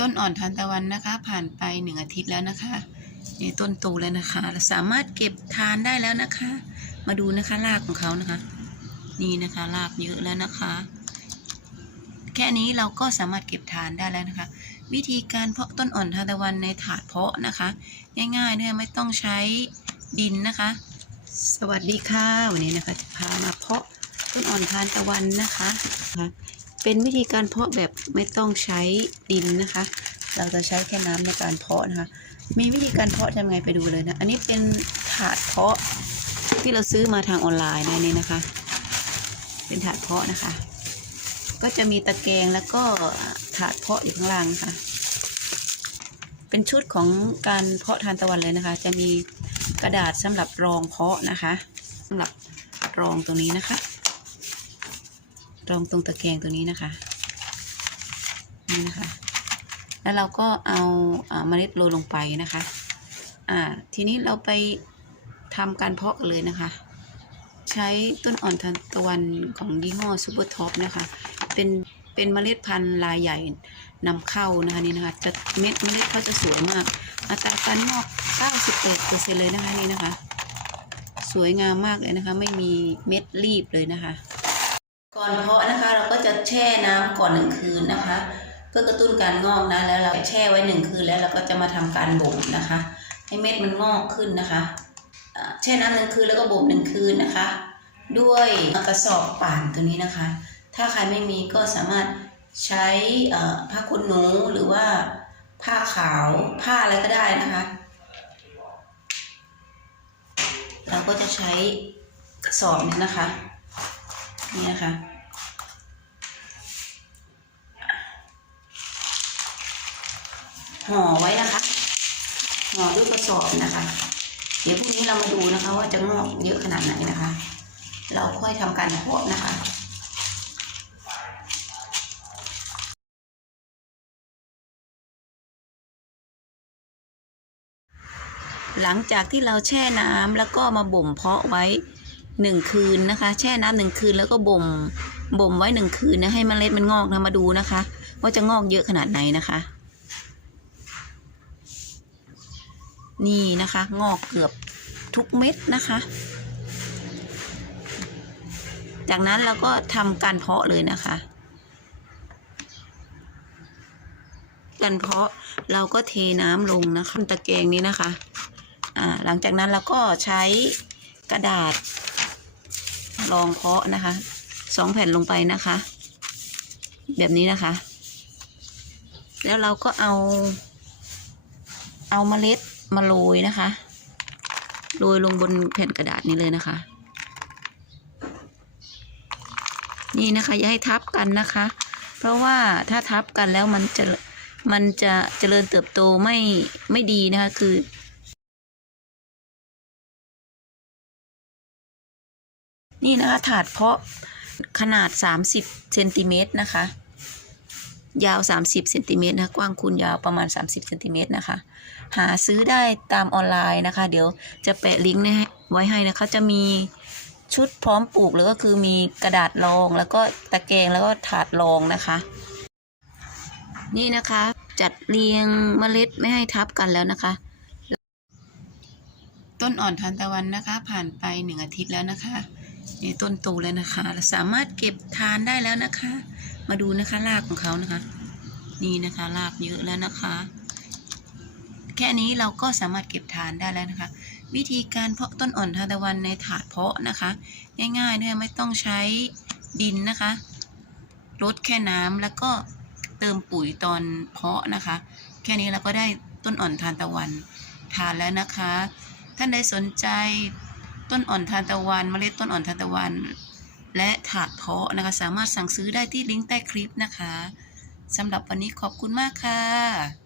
ต้นอ่อนทานตะวันนะคะ ผ่านไปหนึ่งอาทิตย์แล้วนะคะนี่ต้นโตแล้วนะคะเราสามารถเก็บทานได้แล้วนะคะ มาดูนะคะรากของเขานะคะ นี่นะคะรากเยอะแล้วนะคะ แค่นี้เราก็สามารถเก็บทานได้แล้วนะคะ วิธีการเพาะต้นอ่อนทานตะวันในถาดเพาะนะคะ ง่ายๆเนี่ยไม่ต้องใช้ดินนะคะ สวัสดีค่ะวันนี้นะคะจะพามาเพาะต้นอ่อนทานตะวันนะคะนะคะ เป็นวิธีการเพาะแบบไม่ต้องใช้ดินนะคะ เราจะใช้แค่น้ำในการเพาะนะคะ มีวิธีการเพาะทำไงไปดูเลยนะ อันนี้เป็นถาดเพาะที่เราซื้อมาทางออนไลน์นะนี่นะคะ เป็นถาดเพาะนะคะ ก็จะมีตะแกรงแล้วก็ถาดเพาะอยู่ข้างล่างนะคะเป็นชุดของการเพาะทานตะวันเลยนะคะ จะมีกระดาษสำหรับรองเพาะนะคะสำหรับรองตรงนี้นะคะ รองตรงตะแกรงตรงนี้นะคะ นี่นะคะ แล้วเราก็เอาอาเมล็ดโรยลงไปนะคะ อ่า ทีนี้เราไปทำการเพาะกันเลยนะคะ ใช้ต้นอ่อนทานตะวันของยี่ห้อซูเปอร์ท็อปนะคะ เป็นเป็นเมล็ดพันธุ์ลายใหญ่นำเข้านะคะนี่นะคะ จะเม็ดเมล็ดเขาจะสวยมาก อัตราการงอก91%เลยนะคะนี่นะคะ สวยงามมากเลยนะคะ ไม่มีเม็ดรีบเลยนะคะ ก่อนเพาะนะคะเราก็จะแช่น้ำก่อนหนึ่งคืนนะคะ เพื่อกระตุ้นการงอกนะแล้วเราแช่ไว้หนึ่งคืนแล้วเราก็จะมาทำการบ่มนะคะ ให้เม็ดมันงอกขึ้นนะคะแช่น้ำหนึ่งคืนแล้วก็บ่มหนึ่งคืนนะคะ ด้วยกระสอบป่านตัวนี้นะคะ ถ้าใครไม่มีก็สามารถใช้ผ้าขนหนูหรือว่าผ้าขาวผ้าอะไรก็ได้นะคะ เราก็จะใช้กระสอบนี้นะคะ นี่นะคะ ห่อไว้นะคะ ห่อด้วยกระสอบนะคะ เดี๋ยวพรุ่งนี้เรามาดูนะคะ ว่าจะงอกเยอะขนาดไหนนะคะ เราค่อยทำการเพาะนะคะหลังจากที่เราแช่น้ำแล้วก็มาบ่มเพาะไว้ หนึ่งคืนนะคะ แช่น้ำหนึ่งคืนแล้วก็บ่มบ่มไว้หนึ่งคืนนะให้มเมล็ดมันงอกนะมาดูนะคะ ว่าจะงอกเยอะขนาดไหนนะคะ นี่นะคะ งอกเกือบทุกเม็ดนะคะ จากนั้นเราก็ทำการเพาะเลยนะคะ การเพาะเราก็เทน้ำลงนะคะตะแกรงนี้นะคะ อ่า หลังจากนั้นเราก็ใช้กระดาษ รองเพาะนะคะสองแผ่นลงไปนะคะ แบบนี้นะคะ แล้วเราก็เอา เอาเมล็ดมาโรยนะคะโรยลงบนแผ่นกระดาษนี้เลยนะคะ นี่นะคะอย่าให้ทับกันนะคะ เพราะว่าถ้าทับกันแล้วมันจะมันจะเจริญเติบโตไม่ไม่ดีนะคะ คือ นี่นะคะ ถาดเพาะขนาด 30เซนติเมตรนะคะ ยาว 30เซนติเมตรนะ กว้างคูณยาวประมาณ 30เซนติเมตรนะคะ หาซื้อได้ตามออนไลน์นะคะ เดี๋ยวจะแปะลิงก์ไว้ให้นะคะ จะมีชุดพร้อมปลูกแล้วก็คือมีกระดาษรองแล้วก็ตะแกรงแล้วก็ถาดรองนะคะ นี่นะคะ จัดเรียงเมล็ดไม่ให้ทับกันแล้วนะคะ ต้นอ่อนทานตะวันนะคะ ผ่านไปหนึ่งอาทิตย์แล้วนะคะ นี่ต้นโตแล้วนะคะเราสามารถเก็บทานได้แล้วนะคะ มาดูนะคะรากของเขานะคะ นี่นะคะรากเยอะแล้วนะคะ แค่นี้เราก็สามารถเก็บทานได้แล้วนะคะ วิธีการเพาะต้นอ่อนทานตะวันในถาดเพาะนะคะ ง่ายๆเนี่ยไม่ต้องใช้ดินนะคะรดแค่น้ำแล้วก็เติมปุ๋ยตอนเพาะนะคะ แค่นี้เราก็ได้ต้นอ่อนทานตะวันทานแล้วนะคะ ท่านใดสนใจ ต้นอ่อนทานตะวันเมล็ดต้นอ่อนทานตะวัน และถาดเพาะนะคะ สามารถสั่งซื้อได้ที่ลิงก์ใต้คลิปนะคะสำหรับวันนี้ขอบคุณมากค่ะ